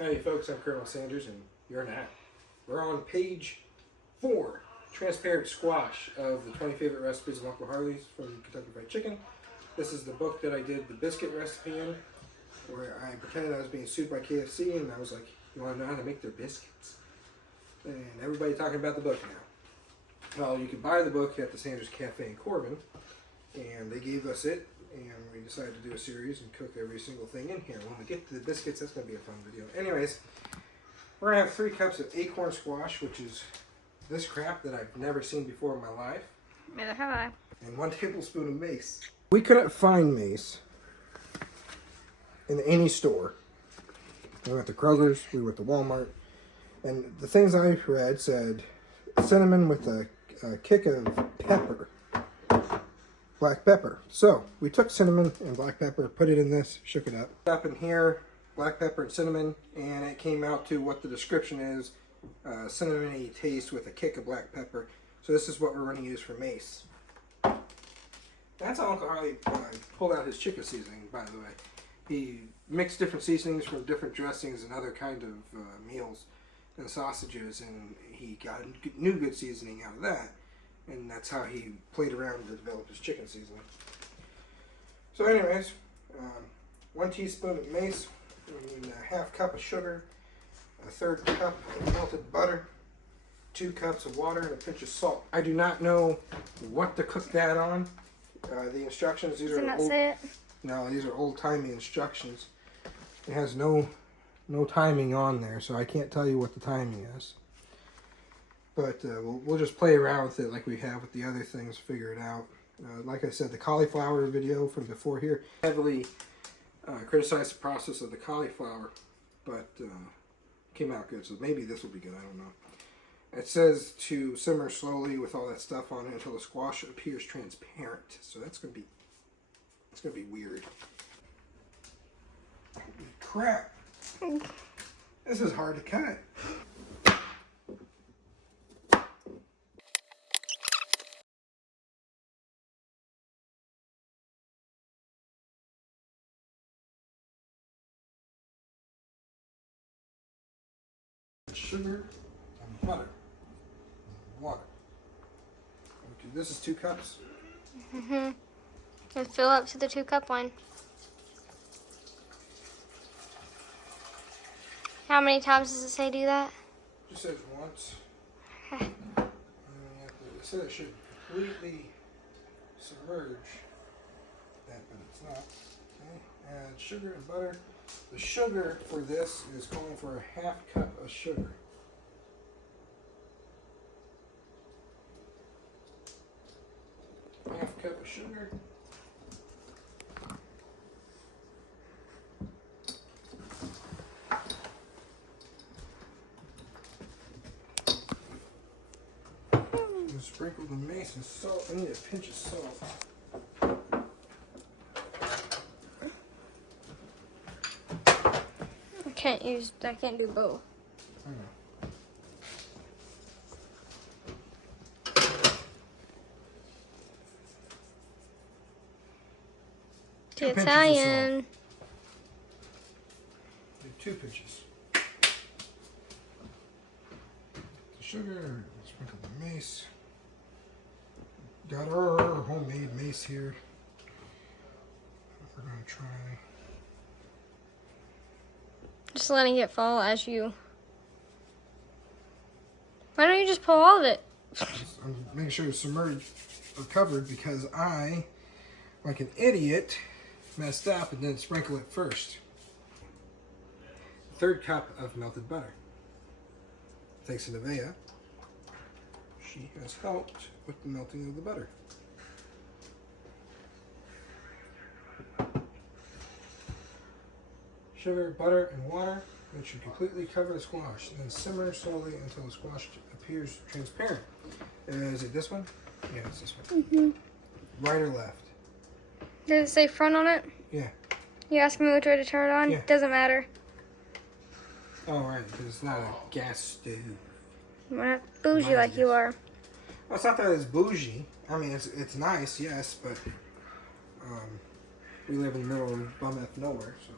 Howdy folks, I'm Colonel Sanders and you're not. We're on page 4, Transparent Squash of the 20 Favorite Recipes of Uncle Harley's from Kentucky Fried Chicken. This is the book that I did the biscuit recipe in, where I pretended I was being sued by KFC and I was like, you want to know how to make their biscuits? And everybody talking about the book now. Well, you can buy the book at the Sanders Cafe in Corbin, and they gave us it, and we decided to do a series and cook every single thing in here. When we get to the biscuits, that's going to be a fun video. Anyways, we're going to have 3 cups of acorn squash, which is this crap that I've never seen before in my life. Neither have I. And 1 tablespoon of mace. We couldn't find mace in any store. We went to Kroger's, we went to Walmart, and the things I read said cinnamon with a kick of pepper. Black pepper. So we took cinnamon and black pepper, put it in this, shook it up. Up in here, black pepper and cinnamon, and it came out to what the description is, cinnamony taste with a kick of black pepper. So this is what we're going to use for mace. That's how Uncle Harley pulled out his chicken seasoning, by the way. He mixed different seasonings from different dressings and other kind of meals and sausages, and he got a new good seasoning out of that. And that's how he played around to develop his chicken seasoning. So anyways, 1 teaspoon of mace, and a 1/2 cup of sugar, a 1/3 cup of melted butter, 2 cups of water, and a pinch of salt. I do not know what to cook that on. The instructions, these are old, say it? No, these are old-timey instructions. It has no timing on there, so I can't tell you what the timing is. But we'll just play around with it like we have with the other things, figure it out. Like I said, the cauliflower video from before here heavily criticized the process of the cauliflower, but came out good. So maybe this will be good, I don't know. It says to simmer slowly with all that stuff on it until the squash appears transparent. So that's gonna be weird. Holy crap! This is hard to cut. Sugar and butter and water. Okay, this is 2 cups. And fill up to the 2-cup one. How many times does it say do that? It just says once. It says it should completely submerge that, but it's not. Okay, add sugar and butter. The sugar for this is calling for a 1/2 cup of sugar. Half cup of sugar. And sprinkle the mace and salt. I need a pinch of salt. I can't do both. I know. To Italian. Do 2 pinches. The sugar, sprinkle the mace. Got our homemade mace here. We're gonna try. Just letting it fall as you. Why don't you just pull all of it? I'm making sure it's submerged or covered because I, like an idiot, messed up and didn't sprinkle it first. 1/3 cup of melted butter. Thanks to Nevaeh, she has helped with the melting of the butter. Sugar, butter, and water. It should completely cover the squash. Then simmer slowly until the squash appears transparent. Is it this one? Yeah, it's this one. Right or left? Does it say front on it? Yeah. You asking me which way to turn it on? Yeah. Doesn't matter. Oh, right, because it's not a gas stove. We're not bougie like you are. Well, it's not that it's bougie. I mean, it's nice, yes, but we live in the middle of bum F nowhere, so.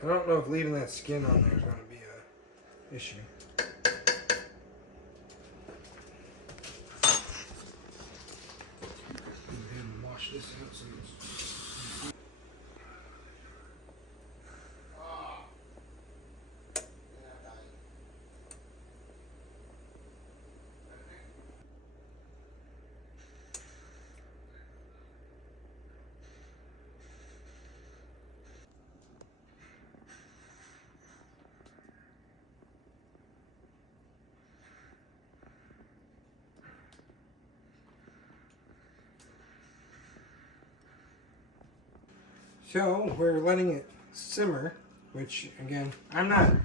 I don't know if leaving that skin on there is going to be a issue. Go ahead and wash this out so it's... So we're letting it simmer, which again, I'm not a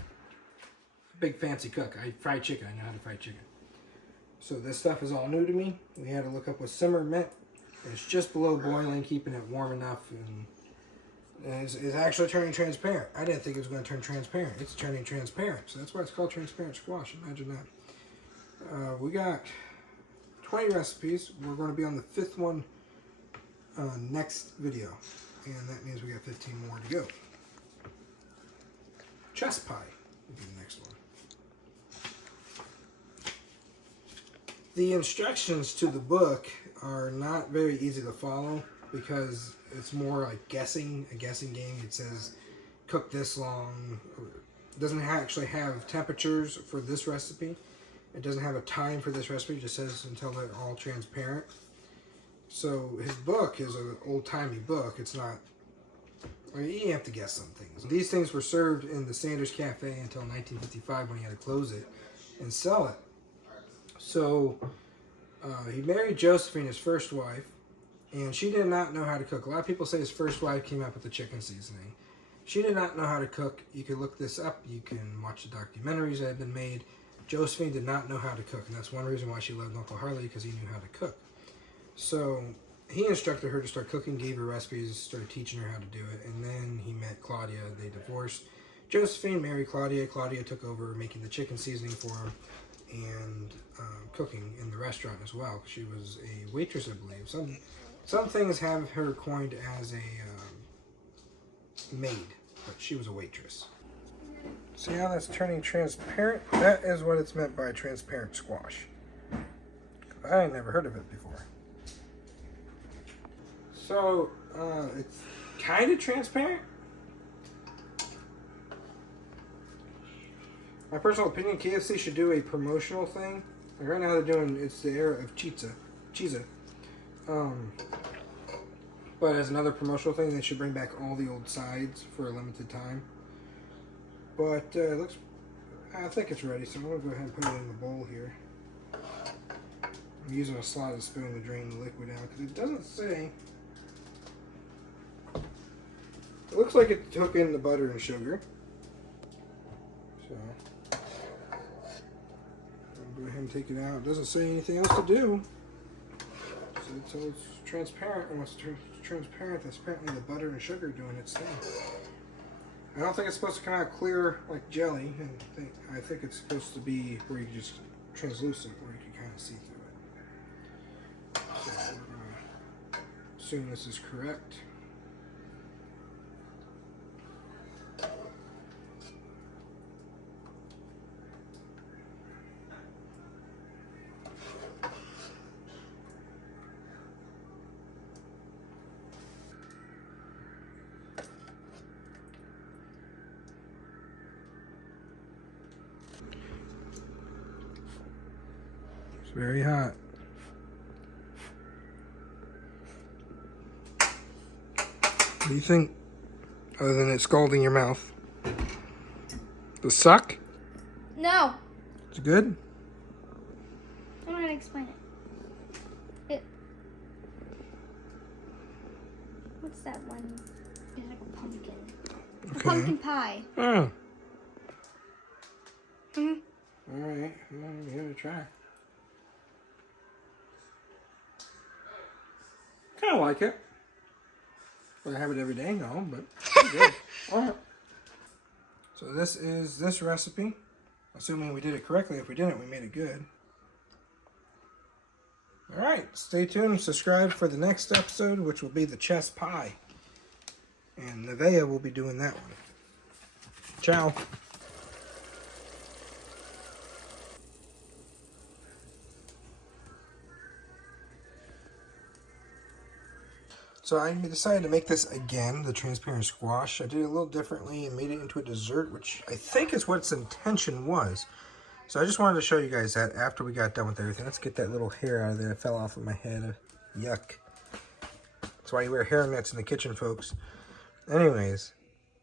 big fancy cook. I fry chicken. I know how to fry chicken. So this stuff is all new to me. We had to look up what simmer meant. It's just below boiling, keeping it warm enough, and it's actually turning transparent. I didn't think it was going to turn transparent. It's turning transparent, so that's why it's called transparent squash. Imagine that. We got 20 recipes. We're going to be on the 5th one next video. And that means we got 15 more to go. Chess pie will be the next one. The instructions to the book are not very easy to follow because it's more like a guessing game. It says cook this long. It doesn't actually have temperatures for this recipe. It doesn't have a time for this recipe. It just says until they're all transparent. So his book is an old-timey book. It's not... I mean, you have to guess some things. These things were served in the Sanders Cafe until 1955 when he had to close it and sell it. So he married Josephine, his first wife, and she did not know how to cook. A lot of people say his first wife came up with the chicken seasoning. She did not know how to cook. You can look this up. You can watch the documentaries that have been made. Josephine did not know how to cook, and that's one reason why she loved Uncle Harley, because he knew how to cook. So he instructed her to start cooking, gave her recipes, started teaching her how to do it, and then he met Claudia. They divorced. Josephine married Claudia. Claudia took over making the chicken seasoning for him and cooking in the restaurant as well. She was a waitress, I believe. Some things have her coined as a maid, but she was a waitress. See how that's turning transparent? That is what it's meant by transparent squash. I ain't never heard of it before. So, it's kind of transparent. My personal opinion, KFC should do a promotional thing. Like right now they're doing, it's the era of Cheez-It. But as another promotional thing, they should bring back all the old sides for a limited time. But it looks, I think it's ready, so I'm going to go ahead and put it in the bowl here. I'm using a slotted spoon to drain the liquid out because it doesn't say. It looks like it took in the butter and sugar. So, I'll go ahead and take it out. It doesn't say anything else to do. So it's transparent, and once it's transparent, that's apparently the butter and sugar doing its thing. I don't think it's supposed to come out clear like jelly. I think it's supposed to be where you just translucent, where you can kind of see through it. So we're going to assume this is correct. Very hot. What do you think, other than it scalding your mouth? Does it suck? No. It's good? I don't know how to explain it. What's that one? It's like a pumpkin. Okay. A pumpkin pie. Oh. Mm-hmm. Alright, well, give it a try. Kind of like it. Would I have it every day? No, but it's good. Alright. So this is this recipe. Assuming we did it correctly. If we didn't, we made it good. Alright, stay tuned. Subscribe for the next episode, which will be the chess pie. And Nevaeh will be doing that one. Ciao. So I decided to make this again, the transparent squash. I did it a little differently and made it into a dessert, which I think is what its intention was. So I just wanted to show you guys that after we got done with everything. Let's get that little hair out of there that fell off of my head. Yuck. That's why you wear hair nets in the kitchen, folks. Anyways,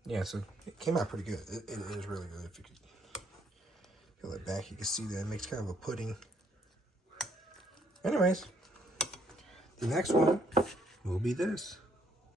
yeah, so it came out pretty good. It is really good. If you could peel it back, you can see that it makes kind of a pudding. Anyways, the next one will be this.